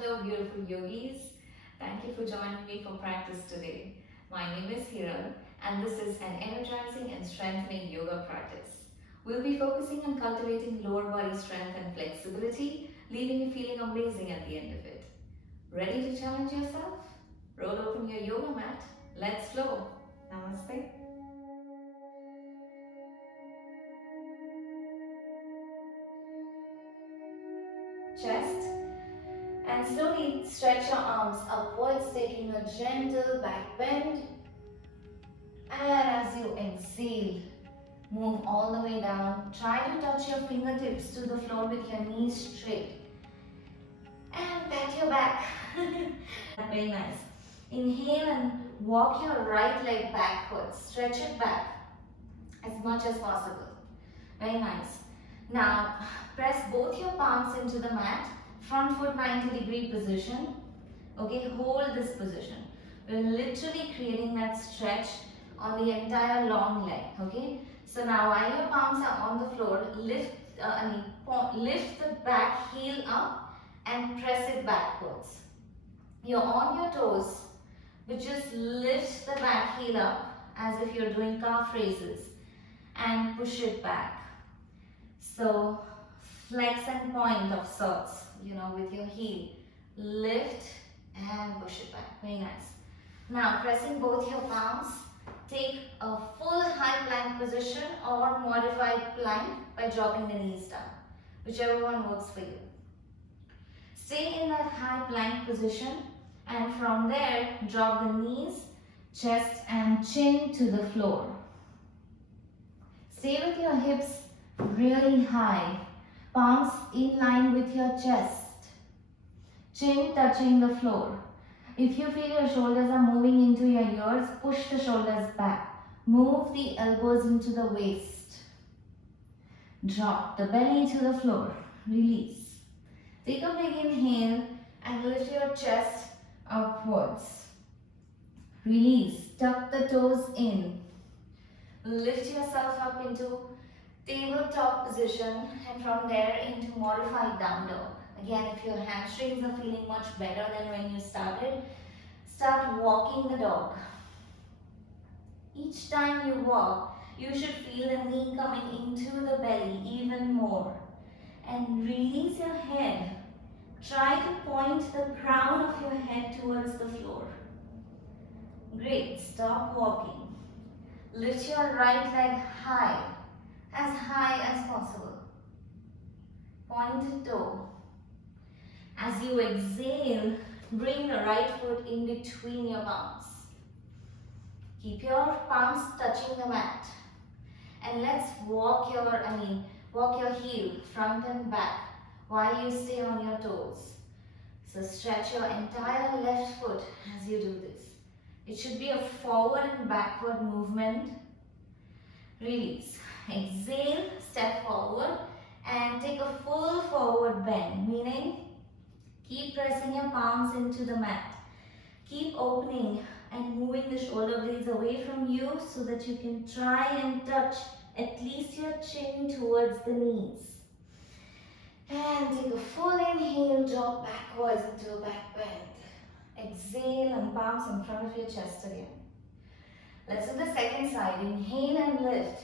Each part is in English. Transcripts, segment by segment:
Hello beautiful yogis. Thank you for joining me for practice today. My name is Hiral and this is an energizing and strengthening yoga practice. We'll be focusing on cultivating lower body strength and flexibility, leaving you feeling amazing at the end of it. Ready to challenge yourself? Roll open your yoga mat. Let's flow. Namaste. Chest. And slowly stretch your arms upwards, taking a gentle back bend. And as you exhale, move all the way down. Try to touch your fingertips to the floor with your knees straight. And pat your back. Very nice. Inhale and walk your right leg backwards. Stretch it back as much as possible. Very nice. Now, press both your palms into the mat. Front foot 90-degree position. Okay, hold this position. We're literally creating that stretch on the entire long leg. Okay, so now while your palms are on the floor, lift the back heel up and press it backwards. You're on your toes, but just lift the back heel up as if you're doing calf raises and push it back. So flex and point of sorts, with your heel. Lift and push it back. Very nice. Now pressing both your palms, take a full high plank position or modified plank by dropping the knees down. Whichever one works for you. Stay in that high plank position and from there drop the knees, chest and chin to the floor. Stay with your hips really high. Palms in line with your chest. Chin touching the floor. If you feel your shoulders are moving into your ears, push the shoulders back. Move the elbows into the waist. Drop the belly to the floor. Release. Take a big inhale and lift your chest upwards. Release. Tuck the toes in. Lift yourself up into tabletop position and from there into modified down dog. Again, if your hamstrings are feeling much better than when you started, start walking the dog. Each time you walk, you should feel the knee coming into the belly even more. And release your head. Try to point the crown of your head towards the floor. Great. Stop walking. Lift your right leg high as possible. Pointed toe. As you exhale, bring the right foot in between your palms. Keep your palms touching the mat. And let's walk your heel front and back while you stay on your toes. So stretch your entire left foot as you do this. It should be a forward and backward movement. Release. Exhale, step forward and take a full forward bend, meaning keep pressing your palms into the mat. Keep opening and moving the shoulder blades away from you so that you can try and touch at least your chin towards the knees. And take a full inhale, drop backwards into a back bend. Exhale and palms in front of your chest again. Let's do the second side. Inhale and lift.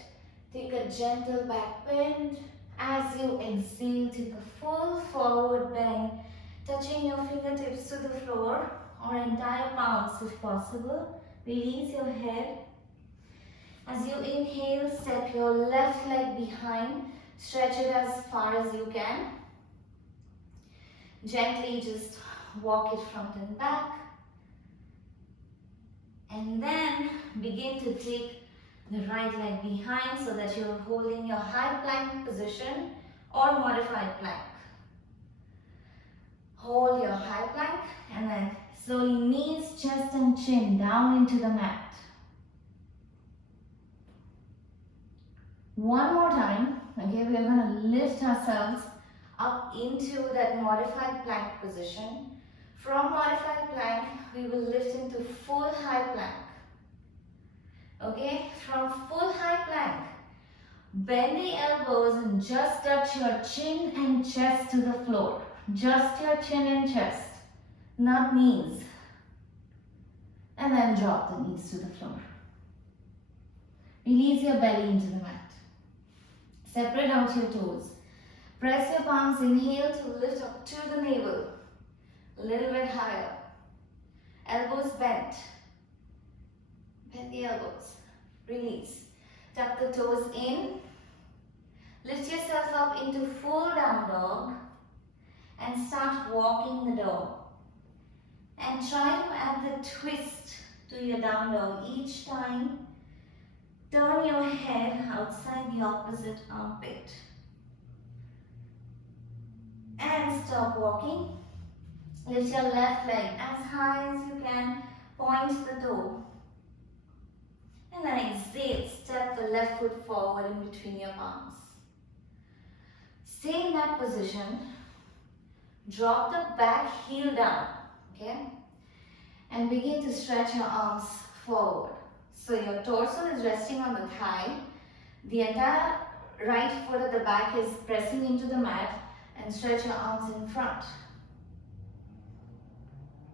Take a gentle back bend. As you exhale, take a full forward bend, touching your fingertips to the floor or entire palms if possible. Release your head. As you inhale, step your left leg behind. Stretch it as far as you can. Gently just walk it front and back. And then begin to take the right leg behind so that you're holding your high plank position or modified plank. Hold your high plank and then slowly knees, chest and chin down into the mat. One more time. Okay, we're going to lift ourselves up into that modified plank position. From modified plank, we will lift into full high plank. Okay, from full high plank, bend the elbows and just touch your chin and chest to the floor. Just your chin and chest. not knees. And then drop the knees to the floor. Release your belly into the mat. Separate out your toes. Press your palms, inhale to lift up to the navel. A little bit higher. Elbows bent. Bend the elbows. Release. Tuck the toes in. Lift yourself up into full down dog. And start walking the dog. And try to add the twist to your down dog each time. Turn your head outside the opposite armpit. And stop walking. Lift your left leg as high as you can. Point the toe. And then exhale. Step the left foot forward in between your palms. Stay in that position. Drop the back heel down. Okay? And begin to stretch your arms forward. So your torso is resting on the thigh. The entire right foot at the back is pressing into the mat, and stretch your arms in front.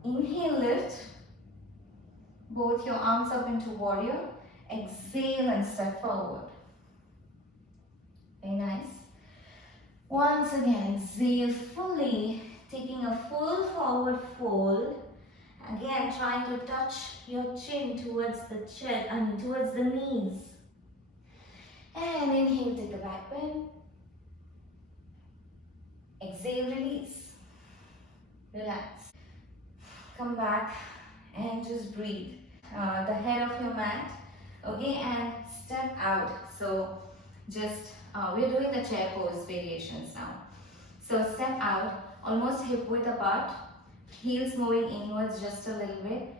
Inhale, lift. Both your arms up into warrior. Exhale and step forward. Very nice. Once again, exhale fully, taking a full forward fold. Again, trying to touch your chin towards the chest and towards the knees. And inhale, take a back bend. Exhale, release. Relax. Come back and just breathe. The head of your mat. Okay, and step out. So just, we're doing the chair pose variations now. So step out, almost hip width apart. Heels moving inwards just a little bit.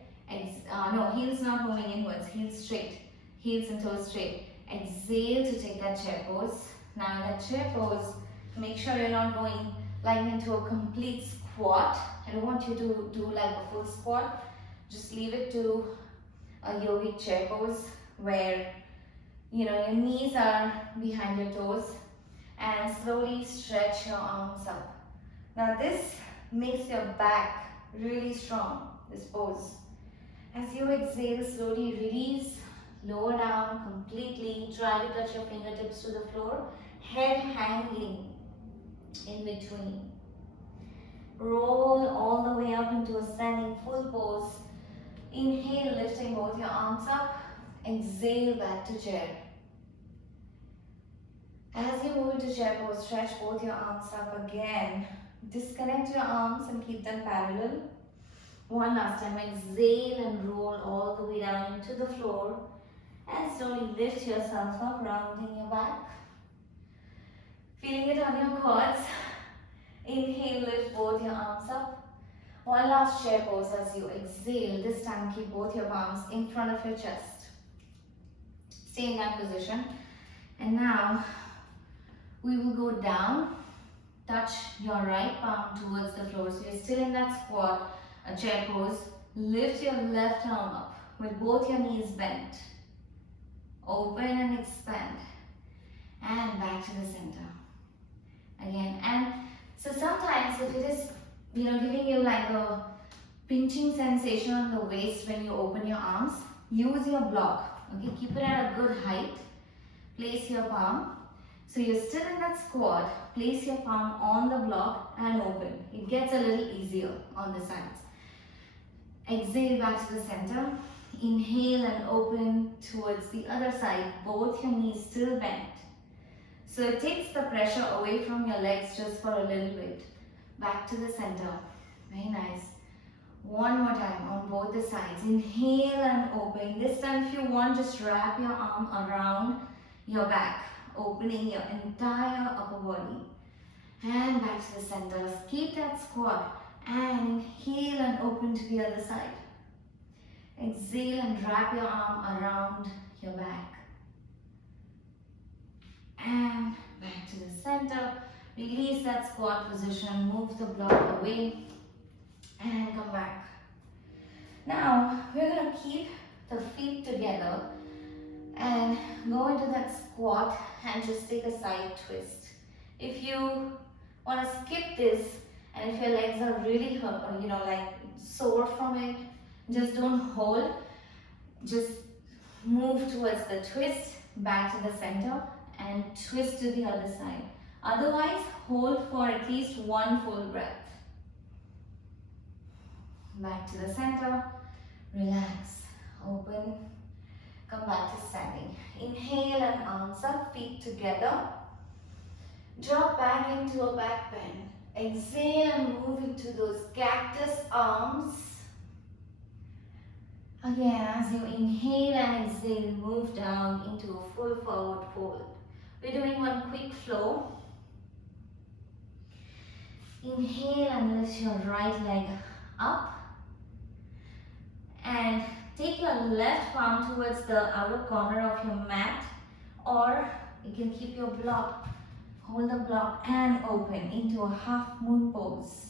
No, heels not moving inwards. Heels straight. Heels and toes straight. Exhale to take that chair pose. Now in that chair pose, make sure you're not going like into a complete squat. I don't want you to do like a full squat. Just leave it to a yogic chair pose where your knees are behind your toes, and slowly stretch your arms up. Now this makes your back really strong, this pose. As you exhale, slowly release, lower down completely. Try to touch your fingertips to the floor, head hanging in between. Roll all the way up into a standing full pose. Inhale, lifting both your arms up. Exhale, back to chair. As you move into chair pose, stretch both your arms up again. Disconnect your arms and keep them parallel. One last time, exhale and roll all the way down into the floor. And slowly lift yourself up, rounding your back. Feeling it on your quads. Inhale, lift both your arms up. One last chair pose as you exhale. This time, keep both your palms in front of your chest. Stay in that position. And now, we will go down. Touch your right palm towards the floor. So you're still in that squat, a chair pose. Lift your left arm up with both your knees bent. Open and expand. And back to the center. Again. And so sometimes if it is, giving you like a pinching sensation on the waist when you open your arms, use your block. Okay, keep it at a good height. Place your palm. So you're still in that squat, place your palm on the block and open. It gets a little easier on the sides. Exhale back to the center. Inhale and open towards the other side, both your knees still bent. So it takes the pressure away from your legs just for a little bit. Back to the center. Very nice. One more time on both the sides. Inhale and open. This time if you want, just wrap your arm around your back, opening your entire upper body. And back to the center. Keep that squat. And inhale and open to the other side. Exhale and wrap your arm around your back. And back to the center. Release that squat position. Move the block away. And come back. Now, we're going to keep the feet together and go into that squat and just take a side twist. If you want to skip this And if your legs are really hurt, or like sore from it, just don't hold. Just move towards the twist, back to the center, and twist to the other side. Otherwise, hold for at least one full breath. Back to the center, relax, open, come back to standing. Inhale and arms up, feet together. Drop back into a back bend. Exhale and move into those cactus arms. Again, as you inhale and exhale, move down into a full forward fold. We're doing one quick flow. Inhale and lift your right leg up. And take your left palm towards the outer corner of your mat, or you can keep your block. Hold the block and open into a half moon pose.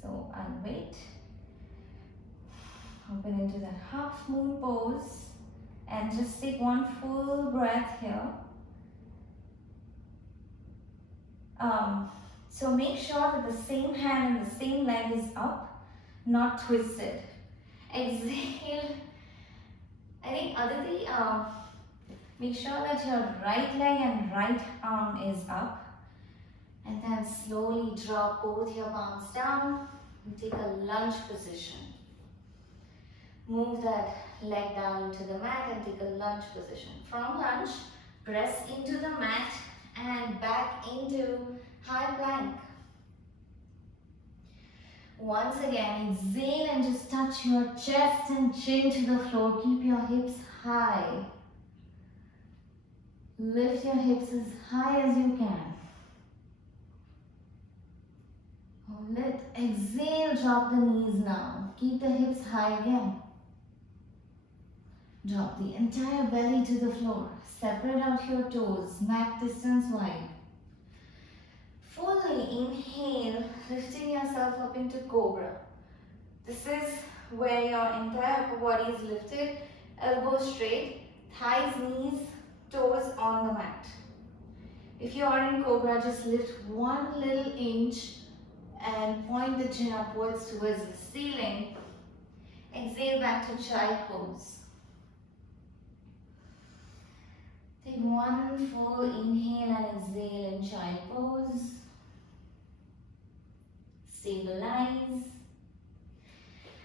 So I'll wait. Open into that half moon pose and just take one full breath here. So make sure that the same hand and the same leg is up, not twisted. Exhale. I think Aditi, make sure that your right leg and right arm is up. And then slowly drop both your palms down and take a lunge position. Move that leg down into the mat and take a lunge position. From lunge, press into the mat and back into high plank. Once again, exhale and just touch your chest and chin to the floor. Keep your hips high. Lift your hips as high as you can. Hold it. Exhale, drop the knees now. Keep the hips high again. Drop the entire belly to the floor. Separate out your toes, mat distance wide. Fully inhale, lifting yourself up into Cobra. This is where your entire upper body is lifted, elbows straight, thighs, knees, toes on the mat. If you are in Cobra, just lift one little inch and point the chin upwards towards the ceiling. Exhale back to child pose. Take one full inhale and exhale in child pose. Stabilize.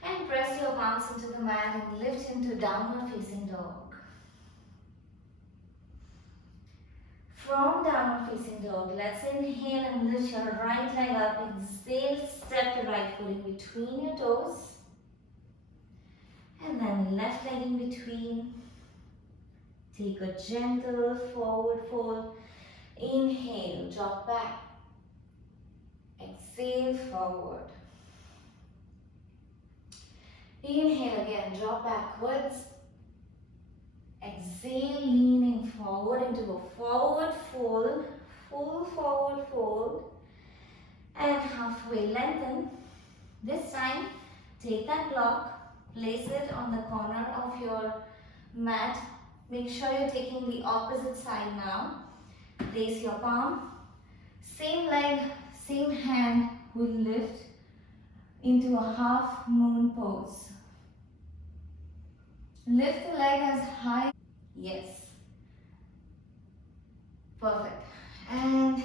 And press your palms into the mat and lift into downward facing dog. From downward facing dog, let's inhale and lift your right leg up. Exhale, step the right foot in between your toes. And then left leg in between. Take a gentle forward fold. Inhale, drop back. Exhale, forward. Inhale again, drop backwards. Exhale, leaning forward into a forward fold, full forward fold, and halfway lengthen. This time, take that block, place it on the corner of your mat. Make sure you're taking the opposite side now. Place your palm. Same leg, same hand will lift into a half moon pose. Lift the leg as high. Yes. Perfect. And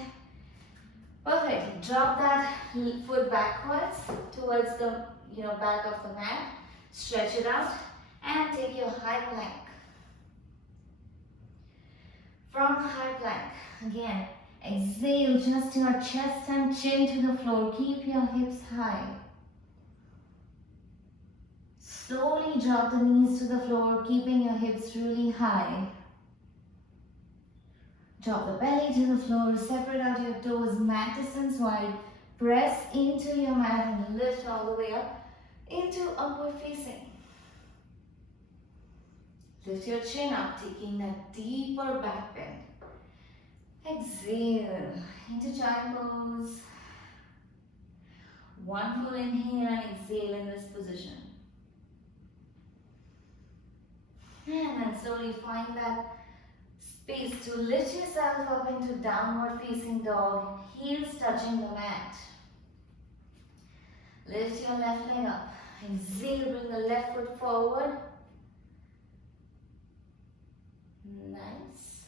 perfect. Drop that foot backwards towards the back of the mat. Stretch it out and take your high plank. From high plank, again, exhale just your chest and chin to the floor. Keep your hips high. Slowly drop the knees to the floor, keeping your hips really high. Drop the belly to the floor, separate out your toes, mat distance wide. Press into your mat and lift all the way up into upward facing. Lift your chin up, taking that deeper back bend. Exhale into child pose. One full inhale and exhale in this position. And then slowly find that space to lift yourself up into downward facing dog, heels touching the mat. Lift your left leg up. Exhale, bring the left foot forward. Nice.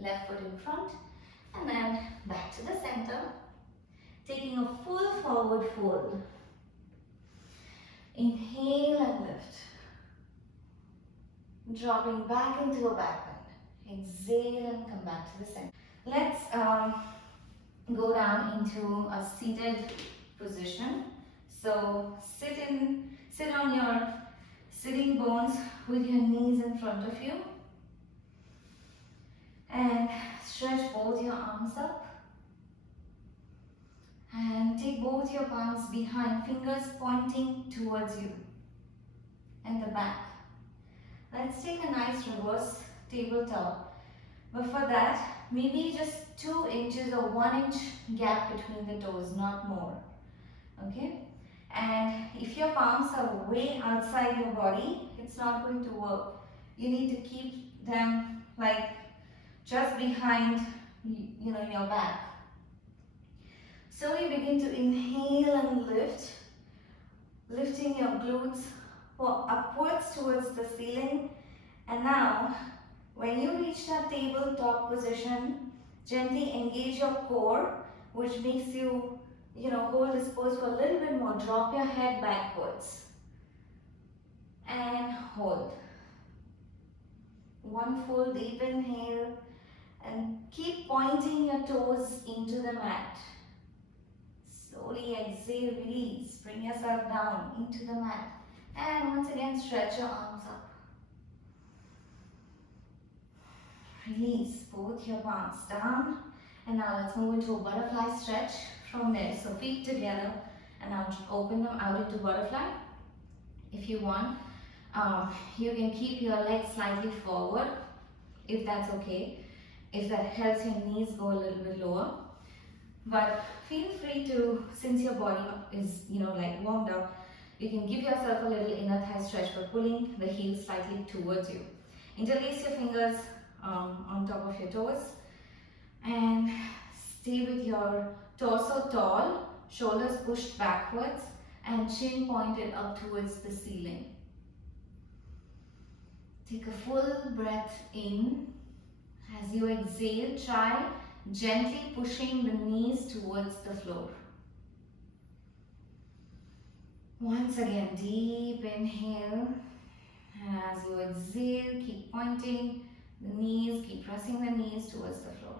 Left foot in front and then back to the center. Taking a full forward fold. Inhale and lift. Dropping back into a back bend. Exhale and come back to the center. Let's go down into a seated position. So sit on your sitting bones with your knees in front of you. And stretch both your arms up. And take both your palms behind, fingers pointing towards you and the back. Let's take a nice reverse tabletop. But for that, maybe just 2 inches or 1 inch gap between the toes, not more. Okay? And if your palms are way outside your body, it's not going to work. You need to keep them like just behind, your back. Slowly begin to inhale and lift, lifting your glutes upwards towards the ceiling. And now, when you reach that tabletop position, gently engage your core, which makes you, hold this pose for a little bit more. Drop your head backwards and hold. One full deep inhale and keep pointing your toes into the mat. Slowly exhale, release. Bring yourself down into the mat. And once again, stretch your arms up. Release both your palms down. And now let's move into a butterfly stretch from there. So feet together and now open them out into butterfly. If you want, you can keep your legs slightly forward if that's okay. If that helps your knees go a little bit lower. But feel free to, since your body is, warmed up, you can give yourself a little inner thigh stretch by pulling the heels slightly towards you. Interlace your fingers on top of your toes and stay with your torso tall, shoulders pushed backwards and chin pointed up towards the ceiling. Take a full breath in. As you exhale, try gently pushing the knees towards the floor. Once again, deep inhale. And as you exhale, keep pointing the knees, keep pressing the knees towards the floor.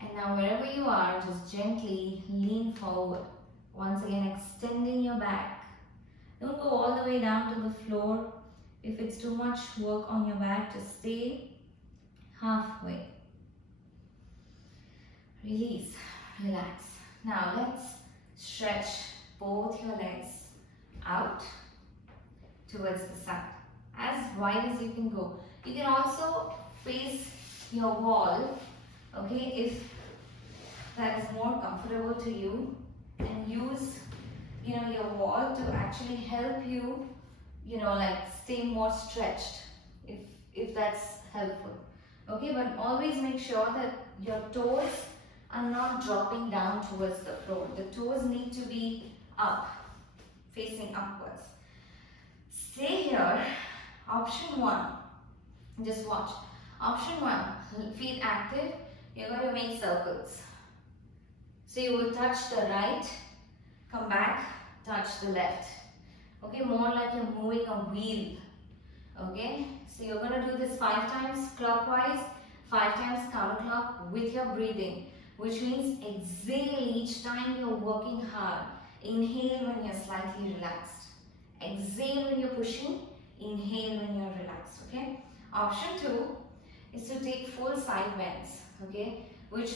And now wherever you are, just gently lean forward. Once again, extending your back. Don't go all the way down to the floor. If it's too much work on your back, just stay halfway. Release, relax. Now let's stretch both your legs out towards the side, as wide as you can go. You can also face your wall, okay, if that is more comfortable to you, and use, your wall to actually help you, stay more stretched, if that's helpful. Okay, but always make sure that your toes are not dropping down towards the floor. The toes need to be up, facing upwards. Stay here. Option 1, just watch. Option 1, feet active, you're going to make circles. So you will touch the right, come back, touch the left. Okay, more like you're moving a wheel. Okay, so you're going to do this 5 times clockwise, 5 times counterclock with your breathing, which means exhale each time you're working hard. Inhale when you're slightly relaxed. Exhale when you're pushing. Inhale when you're relaxed. Okay. Option 2 is to take full side bends. Okay, which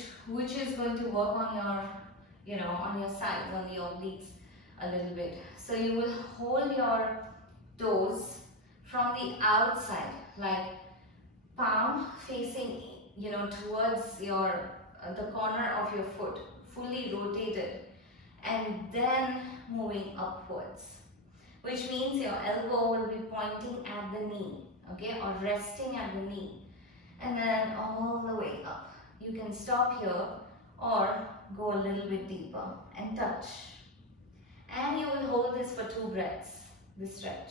is going to work on your, on your sides, on the obliques a little bit. So you will hold your toes from the outside, like palm facing, towards your the corner of your foot, fully rotated, and then moving upwards, which means your elbow will be pointing at the knee, okay, or resting at the knee, and then all the way up. You can stop here or go a little bit deeper and touch. And you will hold this for 2 breaths, this stretch.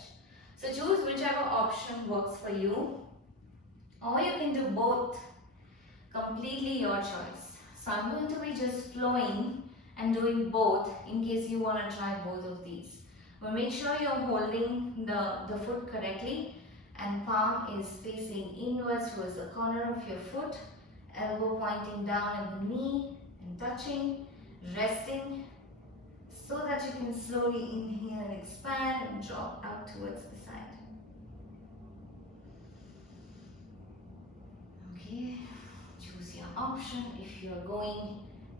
So choose whichever option works for you, or you can do both. Completely your choice. So I'm going to be just flowing and doing both in case you want to try both of these. But make sure you're holding the foot correctly and palm is facing inwards towards the corner of your foot, elbow pointing down at the knee and touching, resting, so that you can slowly inhale and expand and drop out towards the side. Okay, choose your option. If you're going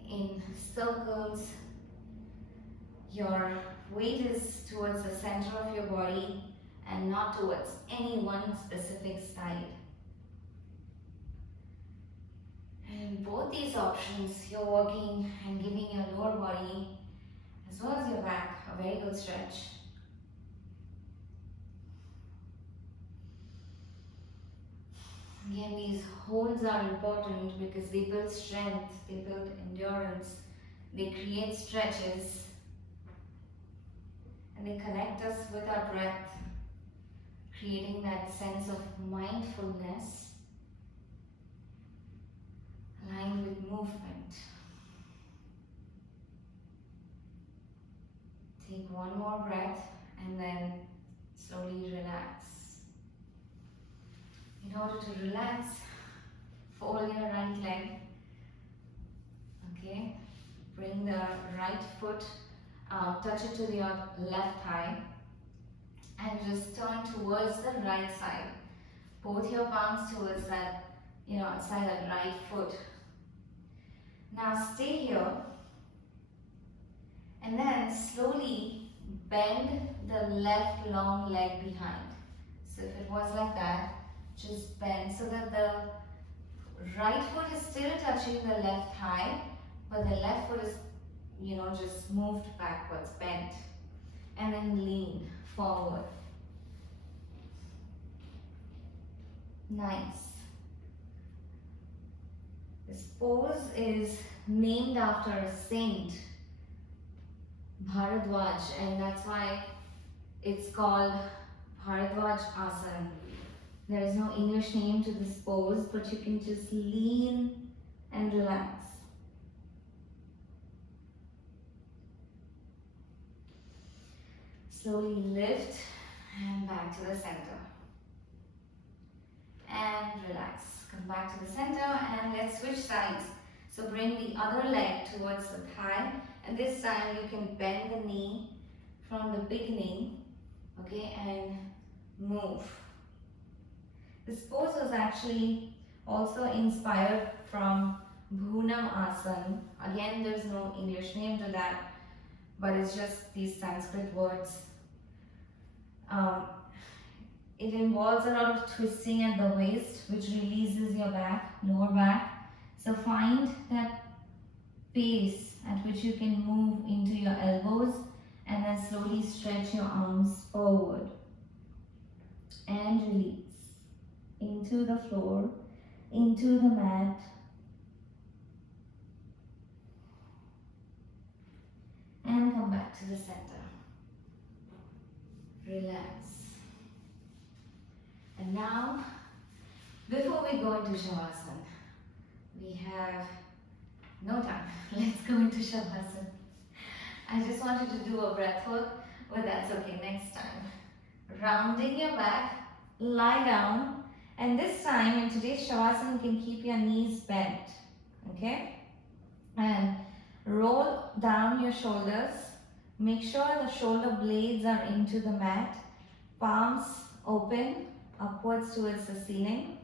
in circles, your weight is towards the center of your body and not towards any one specific side. And both these options, you're working and giving your lower body as well as your back a very good stretch. Again, these holds are important because they build strength, they build endurance, they create stretches, and they connect us with our breath, creating that sense of mindfulness aligned with movement. Take one more breath and then slowly relax. In order to relax, fold your right leg. Okay, bring the right foot, touch it to your left thigh, and just turn towards the right side. Both your palms towards that, outside that right foot. Now stay here, and then slowly bend the left long leg behind. So if it was like that, just bend so that the right foot is still touching the left thigh, but the left foot is, just moved backwards, bent. And then lean forward. Nice. This pose is named after a saint, Bharadwaj, and that's why it's called ardha-chandrasan. There is no English name to this pose, but you can just lean and relax. Slowly lift and back to the center. And relax. Come back to the center and let's switch sides. So bring the other leg towards the thigh, and this time you can bend the knee from the beginning, okay, and move. This pose was actually also inspired from Bhunam-asan. Again, there's no English name to that, but it's just these Sanskrit words. It involves a lot of twisting at the waist, which releases your back, lower back. So find that pace at which you can move into your elbows and then slowly stretch your arms forward and release into the floor, into the mat. And come back to the center. Relax. And now, before we go into shavasan, we have no time. Let's go into shavasan. I just wanted to do a breath work, but that's okay, next time. Rounding your back, lie down, and this time in today's shavasana, you can keep your knees bent, okay? And roll down your shoulders. Make sure the shoulder blades are into the mat. Palms open upwards towards the ceiling.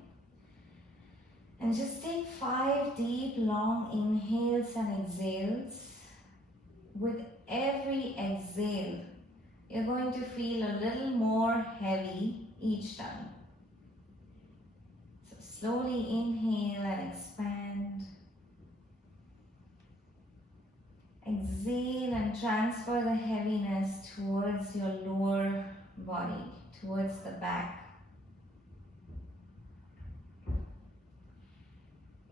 And just take 5 deep, long inhales and exhales. With every exhale, you're going to feel a little more heavy each time. So slowly inhale and expand. Exhale and transfer the heaviness towards your lower body, towards the back.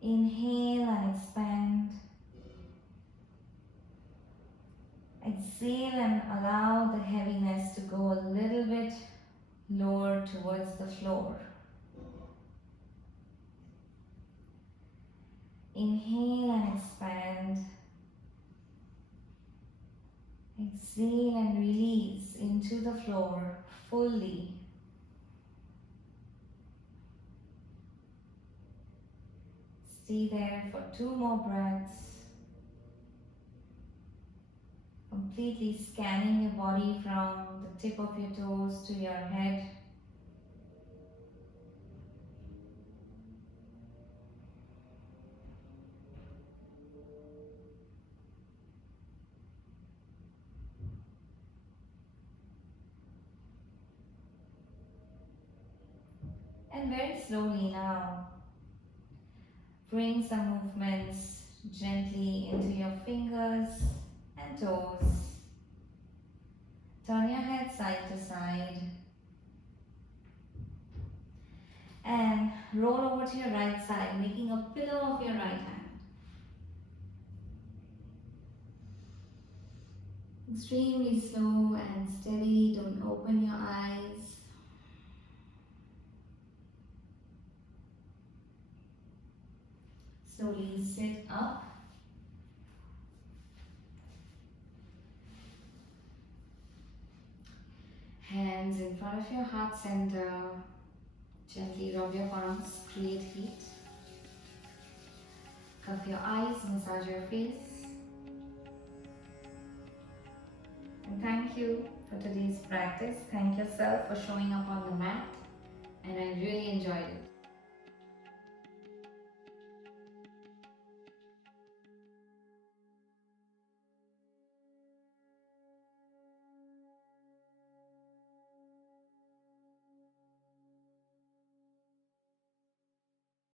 Inhale and expand. Exhale and allow the heaviness to go a little bit lower towards the floor. Inhale and expand. Exhale and release into the floor fully. Stay there for 2 more breaths. Completely scanning your body from the tip of your toes to your head. And very slowly now, bring some movements gently into your fingers and toes. Turn your head side to side. And roll over to your right side, making a pillow of your right hand. Extremely slow and steady. Don't open your eyes. Slowly sit up. Hands in front of your heart center. Gently rub your palms, create heat. Cup your eyes, massage your face. And thank you for today's practice. Thank yourself for showing up on the mat. And I really enjoyed it.